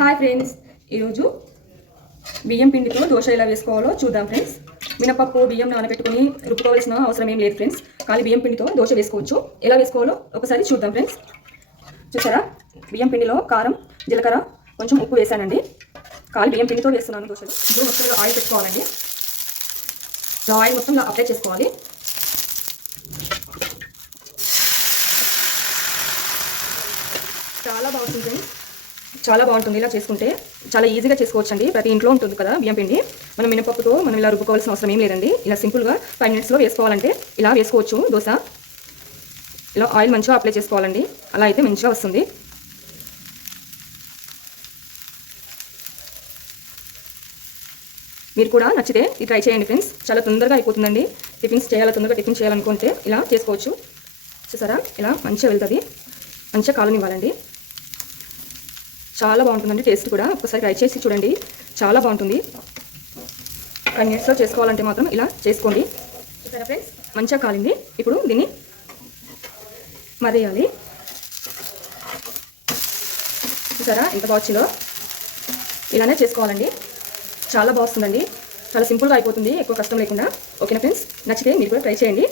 Hi friends, ఈరోజు బియ్యం పిండితో దోశ ఎలా వేసుకోవాలో చూద్దాం ఫ్రెండ్స్. మినపప్పు బియ్యం నానబెట్టుకొని రుబ్బుకోవాల్సిన అవసరం ఏం లేదు ఫ్రెండ్స్. ఖాళీ బియ్యం పిండితో దోశ వేసుకోవచ్చు. ఎలా వేసుకోవాలో ఒకసారి చూద్దాం ఫ్రెండ్స్. చూసారా, బియ్యం పిండిలో కారం, జీలకర్ర, కొంచెం ఉప్పు వేసానండి. ఖాళీ బియ్యం పిండితో వేస్తున్నాను దోశలు. ఇప్పుడు మొత్తం ఆయిల్ పెట్టుకోవాలండి. ఆయిల్ మొత్తం అప్లై చేసుకోవాలి. చాలా బాగుంటుంది ఫ్రెండ్స్, చాలా బాగుంటుంది. ఇలా చేసుకుంటే చాలా ఈజీగా చేసుకోవచ్చు అండి. ప్రతి ఇంట్లో ఉంటుంది కదా బియ్యం పిండి. మనం మినపప్పుతో మనం ఇలా రుబ్బుకోవాల్సిన అవసరం ఏం లేదండి. ఇలా సింపుల్గా 5 మినిట్స్లో వేసుకోవాలంటే ఇలా వేసుకోవచ్చు దోశ. ఇలా ఆయిల్ మంచిగా అప్లై చేసుకోవాలండి. అలా అయితే మంచిగా వస్తుంది. మీరు కూడా నచ్చితే ఇది ట్రై చేయండి ఫ్రెండ్స్. చాలా తొందరగా అయిపోతుందండి. తొందరగా టిఫిన్ చేయాలనుకుంటే ఇలా చేసుకోవచ్చు. చూసారా, ఇలా మంచిగా వెళ్తుంది. మంచిగా కాలనివ్వాలండి. చాలా బాగుంటుందండి. టేస్ట్ కూడా ఒకసారి ట్రై చేసి చూడండి. చాలా బాగుంటుంది. 5 మినిట్స్లో చేసుకోవాలంటే మాత్రం ఇలా చేసుకోండి. చూసారా ఫ్రెండ్స్, మంచిగా కాలింది. ఇప్పుడు దీన్ని మరేయాలి. చూసారా ఎంత బాగుందో. ఇలానే చేసుకోవాలండి. చాలా బాగుంటుందండి. చాలా సింపుల్గా అయిపోతుంది, ఎక్కువ కష్టం లేకుండా. ఓకేనా ఫ్రెండ్స్, నచ్చితే మీరు కూడా ట్రై చేయండి.